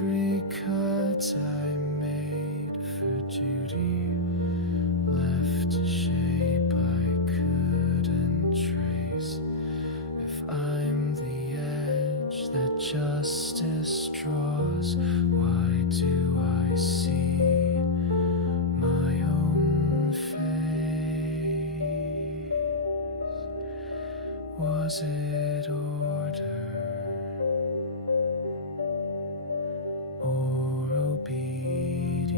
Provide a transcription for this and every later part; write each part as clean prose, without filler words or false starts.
Every cut I made for duty left a shape I couldn't trace. If I'm the edge that justice draws, why do I see my own face? Was it order or obedience,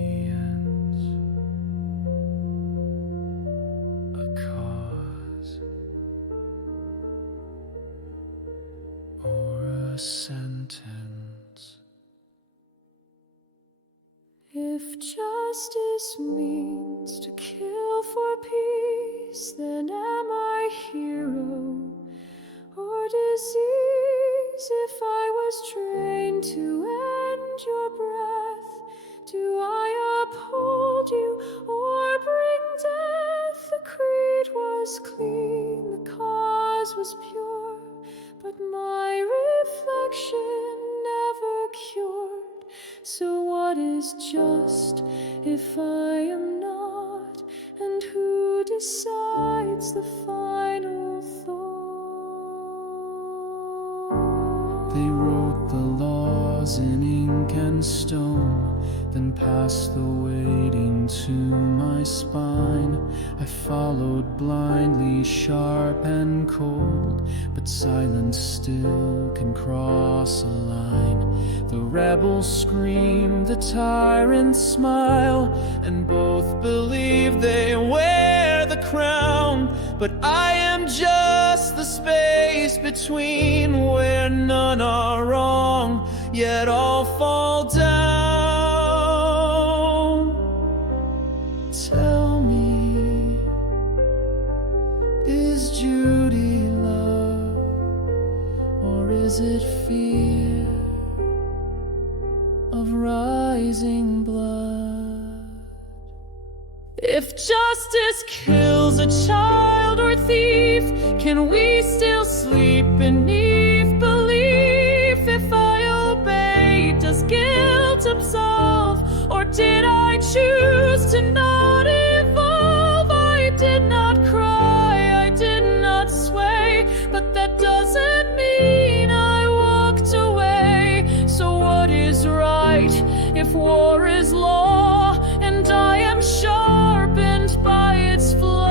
a cause or a sentence? If justice means to kill for peace, then am I hero or disease? If I was trained to end your breath, do I uphold you or bring death? The creed was clean, the cause was pure, but my reflection never cured. So what is just if I am not? And who decides the final thought? They wrote the laws in ink and stone, then passed the weighting to my spine. I followed blindly, sharp and cold, but silence still can cross a line. The rebels scream, the tyrants smile, and both believe they wear the crown. But I am just the space between, where none are wrong, yet all fall down. Tell me, is Judy love, or is it fear of rising blood? If justice kills a child or thief, can we still sleep beneath belief? If I obey, does guilt absolve, or did I choose to not evolve? I did not cry, I did not sway, but that doesn't mean I walked away. So what is right if war is law, and I am sharpened by its flaw?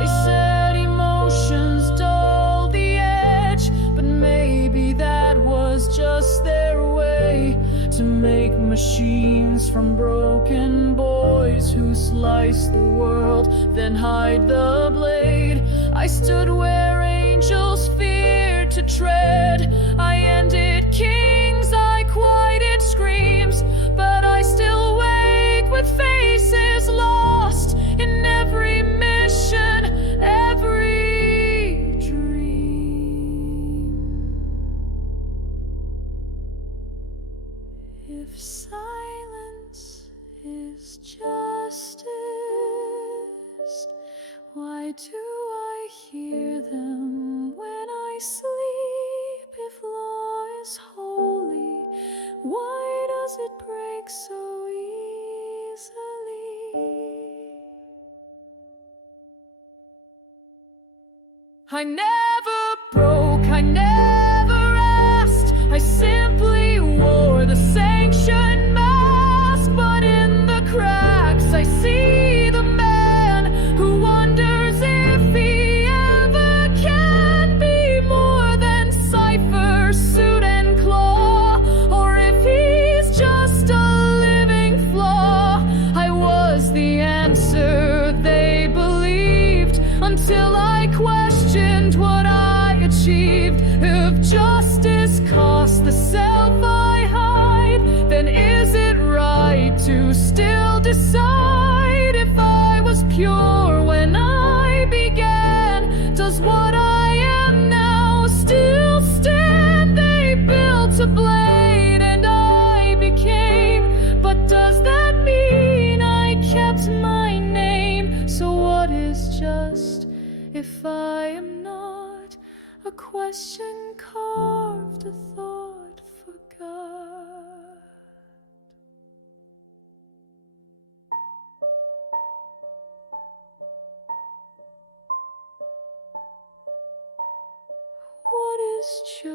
They said emotions dull the edge, but maybe that was just their way to make machines from broken boys who slice the world, then hide the blade. I stood where angels feared to tread. I ended kings, I quieted screams, but I still wake with faces lost in every mission, every dream. If silence is justice, why do I hear them when I sleep? If law is holy, why does it break so easily? I never broke, I never asked, I simply wore the sanctioned mask. But in the cracks I see the man who wonders if he ever can be more than cipher, suit and claw, or if he's just a living flaw. I was the answer they believed, until I questioned what I achieved. If justice costs the self I hide, then is it right to still decide if I was pure when I began? Does what I am now still stand? They built a blade and I became, but does that mean I kept my name? So what is just if I am not? A question carved, a thought texture.